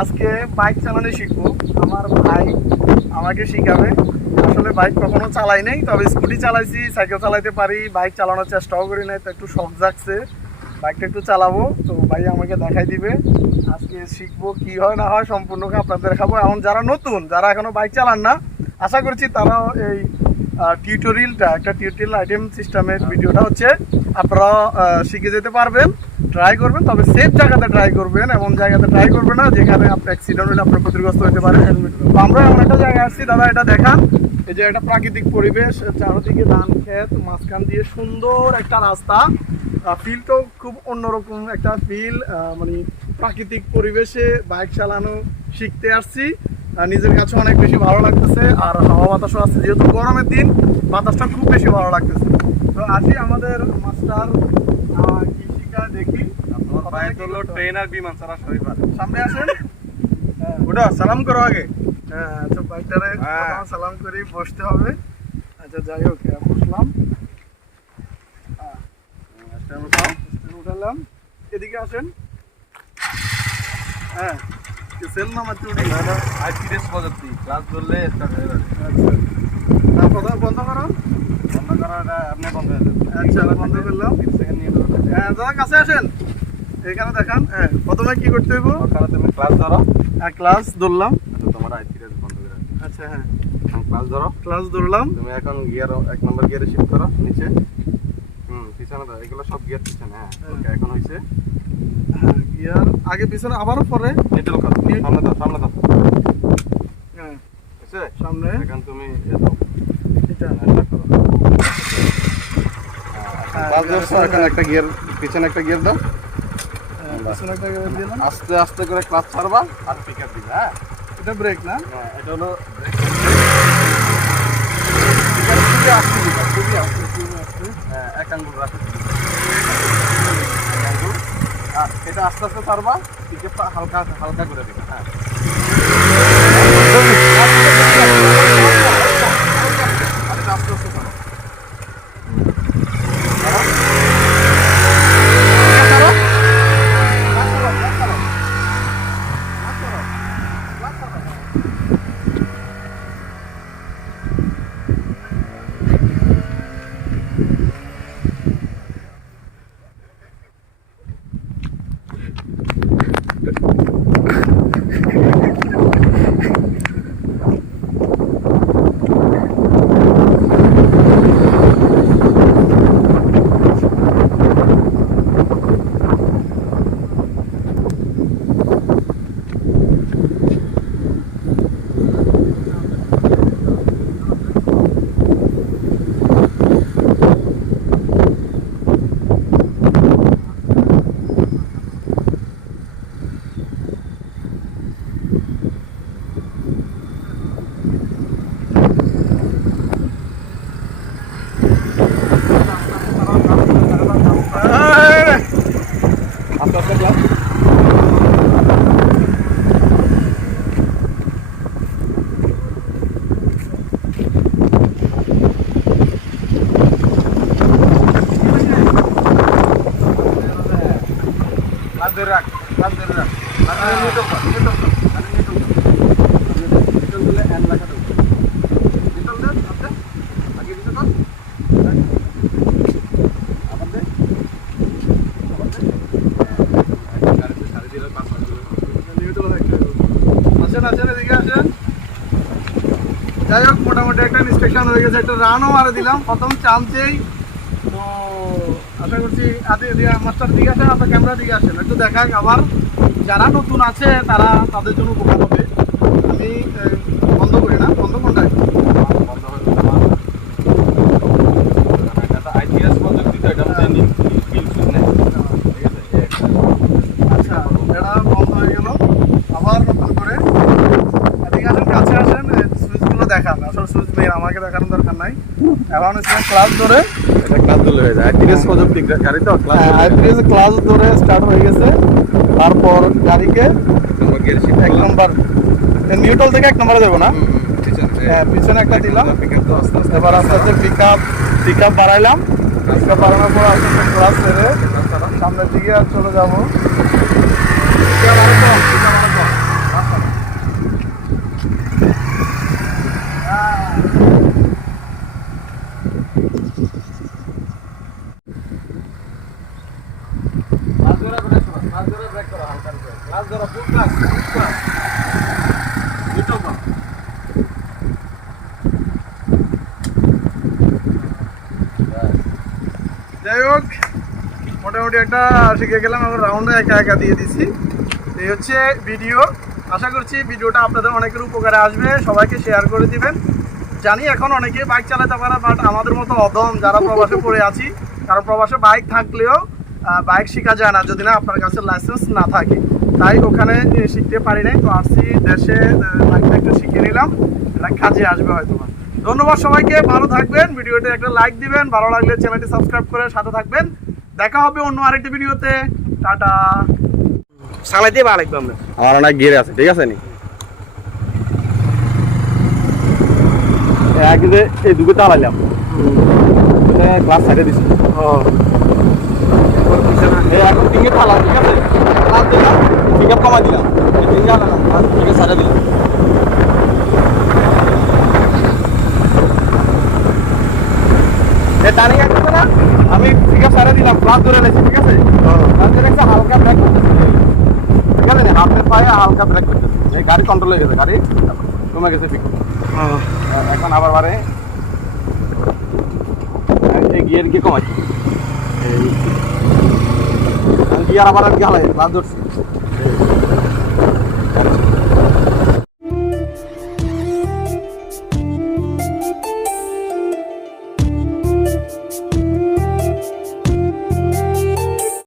আজকে বাইক চালানো শিখব। আমার ভাই আমাকে শিখাবে। আসলে বাইক কখনো চালাই নাই, তবে স্কুটি চালাইছি সাইকেল চালাইতে পারি বাইক চালানোর চেষ্টাও করি নাই, তো একটু শখ জাগছে। বাইকটা একটু চালাবো, তো ভাই আমাকে দেখাই দিবে। আজকে শিখব কি হয় না হয় সম্পূর্ণকে আপনাদের দেখাবো। এখন যারা নতুন, যারা এখনও বাইক চালান না, আশা করছি তারাও এই টিউটোরিয়ালটা একটা টিউটোরিয়াল আইটেম সিস্টেমের ভিডিওটা হচ্ছে, আপনারা শিখে যেতে পারবেন ট্রাই করবেন, তবে সেফ জায়গাতে ট্রাই করবেন, এমন জায়গাতে ট্রাই করবেন না, যেখানে আপনার অ্যাক্সিডেন্ট হলে আপনার ক্ষতিগ্রস্ত হতে পারে। আমরা এমন একটা জায়গায় আসছি দাদা, এটা দেখান। এই যে একটা প্রাকৃতিক পরিবেশ, চারদিকে ধান ক্ষেত, মাঝখান দিয়ে সুন্দর একটা রাস্তা। ফিলটাও খুব অন্যরকম একটা ফিল মানে প্রাকৃতিক পরিবেশে বাইক চালানো, শিখতে আসছি। নিজের কাছে অনেক বেশি ভালো লাগতেছে আর হাওয়া বাতাসও আছে যেহেতু গরমের দিন বাতাসটা খুব বেশি ভালো লাগতেছে। তো আসি আমাদের মাস্টার আহ, কি শিখায় দেখি ট্রেন আর বিমান ছাড়া সবই সামনে আসেন। হ্যাঁ। ওটা সালাম করো আগে। হ্যাঁ আচ্ছা বাইকটারে। সালাম করি বসতে হবে। আচ্ছা যাই হোক বসলাম। হ্যাঁ, উঠালাম। এদিকে আসেন। হ্যাঁ। সেল নামার প্রযুক্তি ক্লাস ধরলে হয়ে আচ্ছা বন্ধ করো। বন্ধ করাটা আপনি বন্ধ হয়ে যাবে। আচ্ছা বন্ধ করলাম। সেকেন্ড নিয়ে হ্যাঁ দাদা কাছে আসেন। এখানে দেখান। হ্যাঁ প্রথমে কি করতে হইব? ওখানে তুমি ক্লাস ধরো। ক্লাস ধরলাম। তোমার আইপিএস বন্ধ করে আচ্ছা হ্যাঁ। ক্লাস ধরো। ক্লাস ধরলাম। তুমি এখন গিয়ার এক নম্বর গিয়ারে শিফট করো নিচে। হুম পিছনে এগুলো সব গিয়ার পিছনে হ্যাঁ। হ্যাঁ। এখন হইছে হ্যাঁ গিয়ার আগে পিছনে আবারও পরে নিউট্রাল করো সামনে দাও সামনে দাও। হ্যাঁ। হয়েছে সামনে। এখন তুমি এটা। হ্যাঁ, ক্লাস এখন একটা গিয়ার পিছনে একটা গিয়ার দাও। হ্যাঁ, আস্তে আস্তে করে ক্লাচ ছাড়বা আর পিকআপ দিবা হ্যাঁ? এটা ব্রেক না? হ্যাঁ, এটা হলো খুবই আস্তে খুবই আস্তে। খুবই আস্তে। হ্যাঁ, এক আঙ্গুল রাখো। এক আঙ্গুল। আর এটা আস্তে আস্তে ছাড়বা পিকআপটা হালকা হালকা করে দেবে হ্যাঁ। রাখ ধরে রাখ ক্লাচ ধরে নিউট্রাল কর নিউট্রাল কর আরে নিউট্রাল কর নিউট্রাল দিলে এন লেখা দেবো নিউট্রাল দে আস্তে আগে দিতে কর আবার দে আবার দে গাড়িতে সারি দিলে পাঁচ হাজার নিউট্রাল একটা আসেন আসেন এদিকে আসেন যাই হোক মোটামুটি একটা ইনস্পেকশন হয়ে গেছে, একটা রানও মারে দিলাম। প্রথম চান্সেই তো আশা করছি আদি মাস্টার দিকে আসেন, আপনার ক্যামেরা দিকে আসেন। একটু দেখাক আবার, যারা নতুন আছে, তারা তাদের জন্য উপকার হবে। আমি বন্ধ করি না বন্ধ কোনটায় বন্ধ হয়ে গেল আমার এটা আইপিএস প্রযুক্তি তো এটা মধ্যে নীল নীল সুইচ নেই ঠিক আছে এই একটা আচ্ছা এটা বন্ধ হয়ে গেল আবার নতুন করে এদিকে আসেন কাছে আসেন সুইচগুলো দেখান আসলে সুইচ মেয়ে আমাকে দেখানোর দরকার নাই। এখন ক্লাস ধরে এটা ক্লাস ধরে হয়ে যায়। আইপিএস প্রযুক্তি গাড়ি তো ক্লাস আইপিএস ক্লাস ধরে স্টার্ট হয়ে গেছে। তারপর গাড়িকে এক নম্বর নিউট্রাল থেকে এক নম্বরে যাব না? হ্যাঁ পিছনে একটা দিলাম। এবার আস্তে আস্তে পিক আপ পিক আপ বাড়াইলাম। পিক আপ বাড়ানোর পর আস্তে আস্তে ক্লাস ছেড়ে সামনের দিকে আর চলে যাব পিকআপ আরও তো পিকআপ যাই হোক, মোটামুটি একটা শিখে গেলাম আমরা রাউন্ডে একা একা দিয়ে দিছি এই হচ্ছে ভিডিও আশা করছি ভিডিওটা আপনাদের অনেকের উপকারে আসবে, সবাইকে শেয়ার করে দিবেন। জানি এখন অনেকে বাইক চালাতে পারে বাট আমাদের মতো অদম যারা প্রবাসে পড়ে আছি কারণ প্রবাসে বাইক থাকলেও বাইক শেখা যায় না যদি না আপনার কাছে লাইসেন্স না থাকে। তাই ওখানে শিখতে পারি নাই তো আসছি দেশে একটু শিখে নিলাম। এটা কাজে আসবে হয়তো। ধন্যবাদ সবাইকে ভালো থাকবেন। ভিডিওতে একটা লাইক দিবেন। ভালো লাগলে চ্যানেলটি সাবস্ক্রাইব করে সাথে থাকবেন। দেখা হবে অন্য আরেকটি ভিডিওতে। টাটা। সালাইতে ভালো লাগবে আমরা আমার অনেক গিয়ার আছে ঠিক আছে নি? যে এই দুটো চালাইলাম। ক্লাস সাইডে দিছি। এই এখন চালাম ঠিক আছে? পিক আপ কমাই দিলাম। তিন ঠিক আছে সাইডে দিলাম। টার্নিং আসছে না? আমি ঠিক আছে সাইডে দিলাম। ক্লাস ধরে নিয়েছি ঠিক আছে? ক্লাস ধরে একটা হালকা ব্রেক ঠিক আছে হাতের পায়ে হালকা ব্রেক করতেছে। এই গাড়ি কন্ট্রোল হয়ে গেছে গাড়ি। কমে গেছে পিক এখন আবার বারে। গিয়ার কি কমাচ্ছি ইয়ার আবার আমি গালায় বাদ ধরছি।